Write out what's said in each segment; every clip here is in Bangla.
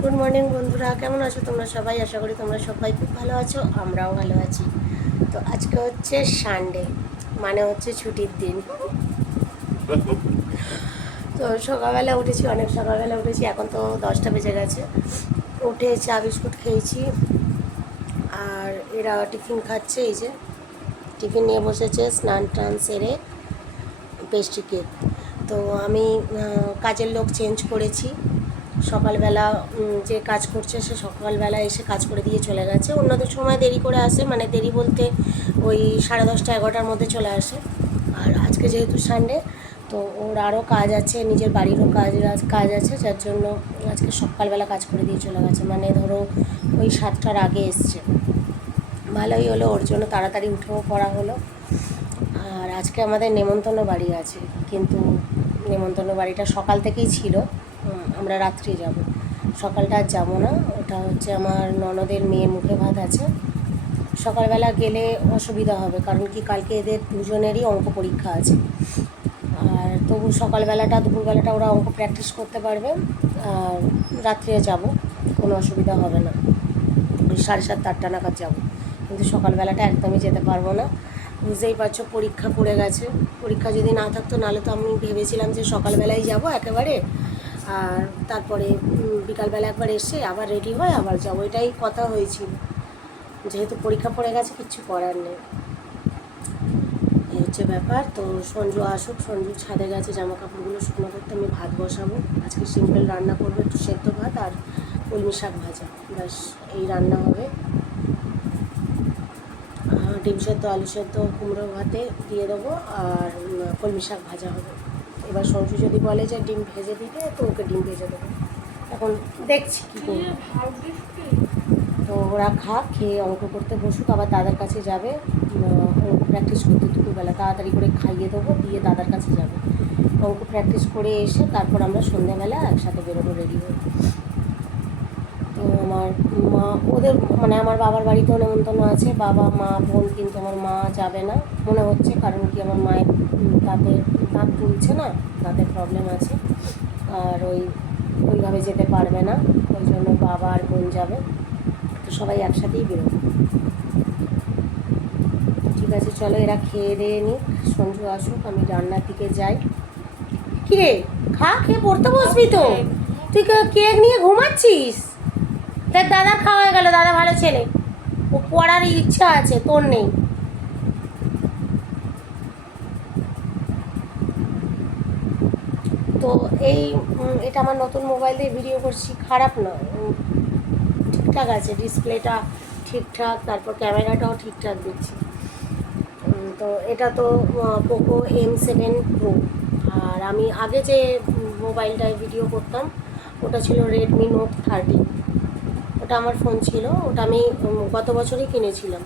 গুড মর্নিং বন্ধুরা, কেমন আছো তোমরা সবাই? আশা করি তোমরা সবাই খুব ভালো আছো, আমরাও ভালো আছি। তো আজকে হচ্ছে সানডে, মানে হচ্ছে ছুটির দিন। তো সকালবেলা উঠেছি, অনেক সকালবেলা উঠেছি, এখন তো 10টা বেজে গেছে। উঠে চা বিস্কুট খেয়েছি, আর এরা টিফিন খাচ্ছে। এই যে টিফিন নিয়ে বসেছে, স্নান টান সেরে পেস্ট্রি কেক। তো আমি কাজের লোক চেঞ্জ করেছি। সকালবেলা যে কাজ করছে সে সকালবেলা এসে কাজ করে দিয়ে চলে গেছে। অন্যদের সময় দেরি করে আসে, মানে দেরি বলতে ওই 10:30 11টার মধ্যে চলে আসে। আর আজকে যেহেতু সানডে, তো ওর আরও কাজ আছে, নিজের বাড়িরও কাজ আছে, যার জন্য আজকে সকালবেলা কাজ করে দিয়ে চলে গেছে। মানে ধরো ওই 7টার আগে এসছে। ভালোই হলো, ওর জন্য তাড়াতাড়ি উঠেও পড়া হলো। আর আজকে আমাদের নেমন্তন্ন বাড়ি আছে, কিন্তু নেমন্তন্ন বাড়িটা সকাল থেকেই ছিল, আমরা রাত্রি যাব। সকালটা আর যাবো না, ওটা হচ্ছে আমার ননদের মেয়ে মুখে ভাত আছে। সকালবেলা গেলে অসুবিধা হবে, কারণ কি কালকে এদের দুজনেরই অঙ্ক পরীক্ষা আছে। আর তবু সকালবেলাটা দুপুরবেলাটা ওরা অঙ্ক প্র্যাকটিস করতে পারবে, আর রাত্রে যাব, কোনো অসুবিধা হবে না। ওই 7:30 8টা নাগাদ যাবো, কিন্তু সকালবেলাটা একদমই যেতে পারবো না। বুঝতেই পারছো, পরীক্ষা পড়ে গেছে। পরীক্ষা যদি না থাকতো, নাহলে তো আমি ভেবেছিলাম যে সকালবেলায় যাব একেবারে, আর তারপরে বিকালবেলা একবার এসে আবার রেডি হয়ে আবার যাবো, এটাই কথা হয়েছিল। যেহেতু পরীক্ষা পড়ে গেছে, কিচ্ছু করার নেই, এই হচ্ছে ব্যাপার। তো সঞ্জু আসুক, সঞ্জু ছাদে গেছে জামা কাপড়গুলো শুকনো করতে, আমি ভাত বসাবো। আজকে সিম্পল রান্না করবো, একটু সেদ্ধ ভাত আর কলমি শাক ভাজা, ব্যাস এই রান্না হবে। ডিম সেদ্ধ, আলু সেদ্ধ, কুমড়ো ভাতে দিয়ে দেবো, আর কলমি শাক ভাজা হবে। এবার সঞ্জু যদি বলে যে ডিম ভেজে দিতে, তো ওকে ডিম ভেজে দেবো। এখন দেখছি কী করবো। তো ওরা খেয়ে অঙ্ক করতে বসুক, আবার দাদার কাছে যাবে অঙ্ক প্র্যাকটিস করতে। দুপুরবেলা তাড়াতাড়ি করে খাইয়ে দেবো, দিয়ে দাদার কাছে যাবে অঙ্ক প্র্যাকটিস করে এসে, তারপর আমরা সন্ধ্যাবেলা একসাথে বেরোবো, রেডি হয়ে। তো আমার মা, ওদের মানে আমার বাবার বাড়িতেও নেমন্তন্ন আছে, বাবা মা বোন, কিন্তু আমার মা যাবে না মনে হচ্ছে, কারণ কি আমার মায়ের দাঁত তুলছে না, দাঁতের প্রবলেম আছে, আর ওইভাবে যেতে পারবে না, ওই জন্য বাবা আর বোন যাবে। তো সবাই একসাথেই বেরোবো। ঠিক আছে, চলো এরা খেয়ে দিয়ে নিক, সঞ্জু আসুক, আমি রান্নার দিকে যাই। কিরে, খেয়ে পড়তে বসবি তো? তুই কেক নিয়ে ঘুমাচ্ছিস? দেখ, দাদা খাওয়া হয়ে গেল, দাদা ভালো ছেলে, ও পড়ার ইচ্ছা আছে, তোর নেই। তো এটা আমার নতুন মোবাইল দিয়ে ভিডিও করছি, খারাপ নয়, ঠিকঠাক আছে, ডিসপ্লেটা ঠিকঠাক, তারপর ক্যামেরাটাও ঠিকঠাক দিচ্ছি। তো এটা তো পোকো M7 Pro। আর আমি আগে যে মোবাইলটায় ভিডিও করতাম, ওটা ছিল রেডমি নোট 13। ওটা আমার ফোন ছিল, ওটা আমি গত বছরই কিনেছিলাম।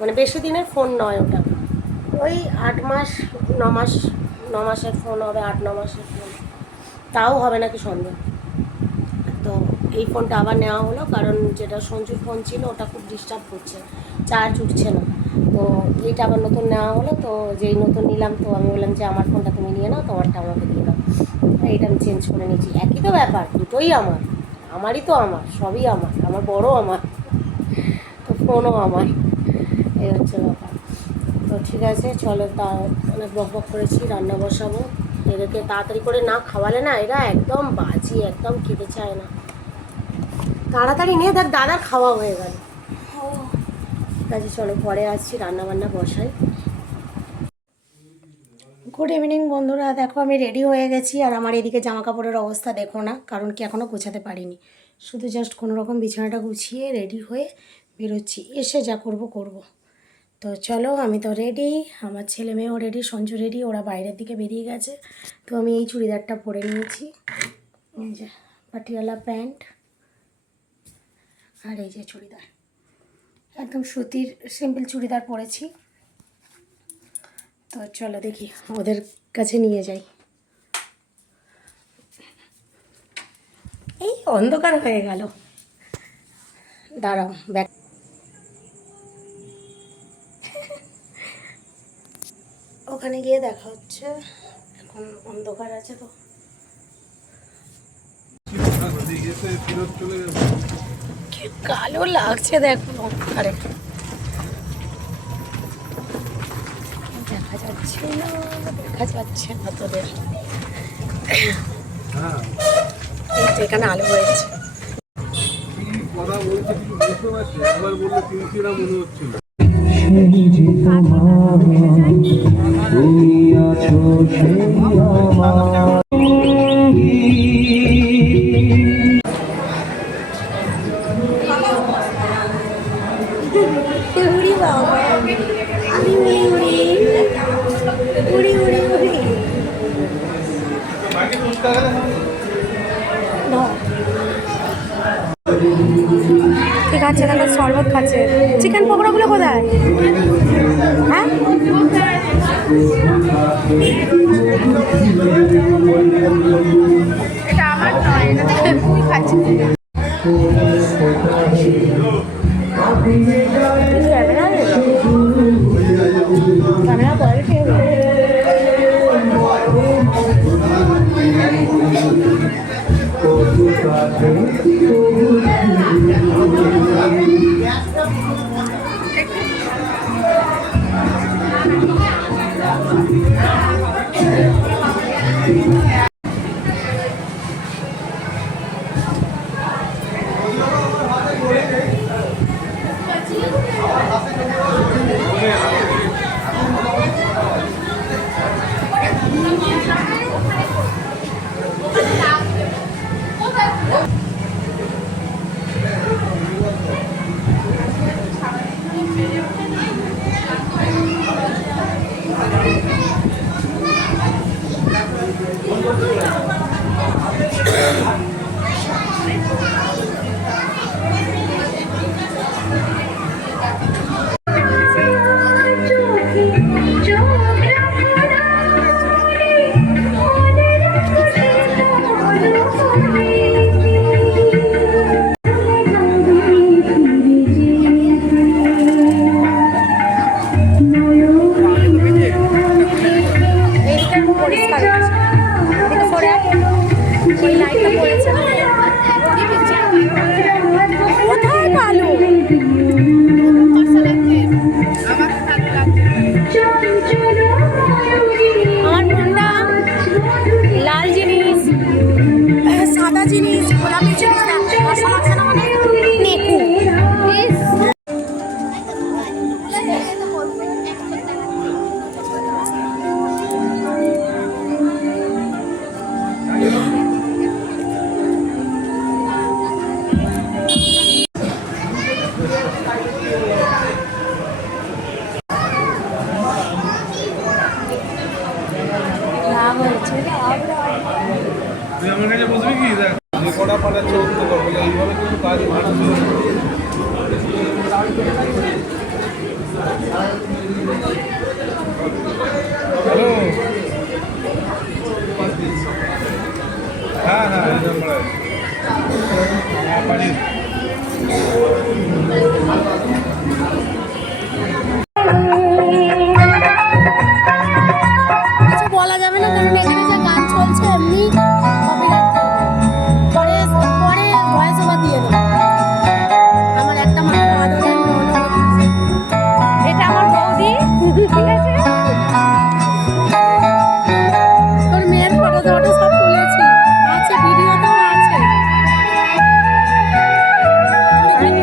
মানে বেশি দিনের ফোন নয় ওটা, ওই 8 মাস 9 মাস, 9 মাসের ফোন হবে, 8 9 মাসের ফোন, তাও হবে নাকি সন্দেহ। তো এই ফোনটা আবার নেওয়া হলো, কারণ যেটা সঞ্জুর ফোন ছিল ওটা খুব ডিস্টার্ব করছে, চার্জ উঠছে না। তো এইটা আবার নতুন নেওয়া হলো, তো যেই নতুন নিলাম, তো আমি বললাম যে আমার ফোনটা তুমি নিয়ে নাও, তোমারটা আমাকে দিয়ে দাও। এইটা আমি চেঞ্জ করে নিয়েছি, একই তো ব্যাপার, দুটোই আমারই তো, আমার সবই আমার বড় আমার, তো ফোনও আমার, এই হচ্ছে ব্যাপার। তো ঠিক আছে, চলো, তা অনেক বক বক করেছি, রান্না বসাবো। এদেরকে তাড়াতাড়ি করে না খাওয়ালে না, এরা একদম বাজি, একদম খেতে চায় না। তাড়াতাড়ি নিয়ে দেখ, দাদার খাওয়া হয়ে গেল। ঠিক আছে, চলো পরে আসছি, রান্না বান্না বসাই। গুড ইভিনিং বন্ধুরা, দেখো আমি রেডি হয়ে গেছি, আর আমার এদিকে জামা কাপড়ের অবস্থা দেখো না, কারণ কি এখনও গোছাতে পারিনি। শুধু জাস্ট কোনোরকম বিছানাটা গুছিয়ে রেডি হয়ে বেরোচ্ছি, এসে যা করব করব। তো চলো, আমি তো রেডি, আমার ছেলে মেয়েও রেডি, সঞ্জু রেডি, ওরা বাইরের দিকে বেরিয়ে গেছে। তো আমি এই চুড়িদারটা পরে নিয়েছি, এই যে পাটিয়ালা প্যান্ট, আর এই যে চুড়িদার, একদম সুতির সিম্পল চুড়িদার পরেছি। তো চলো দেখি, ওদের কাছে নিয়ে যাই। এই অন্ধকার হয়ে গেল, দাঁড়াও ব্যাগ, ওখানে গিয়ে দেখা হচ্ছে, এখন অন্ধকার আছে তো। কি কালো লাগছে দেখো। আরে দেখা যাচ্ছে না, দেখা যাচ্ছে না তোদের। এই তো এখানে আলো হয়েছে। কথা বলছে কিছু বুঝতে পারছি, একবার বললো তিনশিরা মনে হচ্ছিল। উড়ি বাবা, উড়ি উড়ি উড়ি উড়ি উড়ি উড়ি। কি খাচ্ছে এখানে? শরবত খাচ্ছে। চিকেন পকোড়াগুলো কোথায়? হ্যাঁ এটা আমার নয়, এটা তুই খাচ্ছিস। ক্যামেরা পরে ঠিক জিনিস, গোলাপি জিনিস মশলা লাগছে না মানে নেকু প্লিজ। লাভ হয়েছে, তুই আমার কাছে বুঝবি কি দেখ যে কটা পাঠাচ্ছে অন্ত করবো, এইভাবে কিন্তু কাজ ভালো। হ্যালো, হ্যাঁ হ্যাঁ এই নাম্বারে হ্যাঁ পাঠিয়ে কিছু বলা যাবে না কারণ এখানে যে গান চলছে এমনি পরে পরে ভয়েস ওভার দিয়ে দেবো। আমার একটা মাত্র আদরের ননদ, এটা আমার বৌদি, ঠিক আছে? তোর মেয়ের ফটো টটো সব তুলেছি, আছে ভিডিওতেও আছে। বৃষ্টি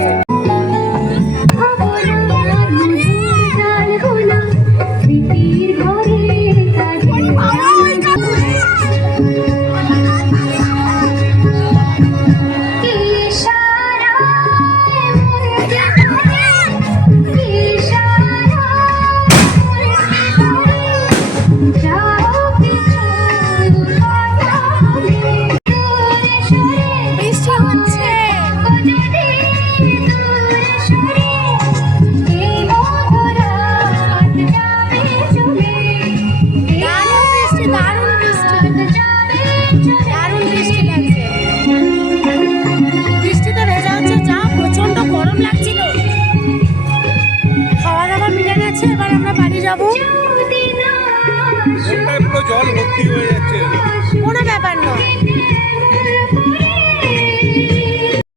হচ্ছে, দারুণ বৃষ্টি, দারুণ বৃষ্টি, দারুণ বৃষ্টি লাগছে। বৃষ্টিতে ভেজা হচ্ছে, যা প্রচন্ড গরম লাগছিল। খাওয়া দাওয়া মিলে গেছে, এবার আমরা বাড়ি যাবো। পুরো জল ভর্তি হয়ে যাচ্ছে।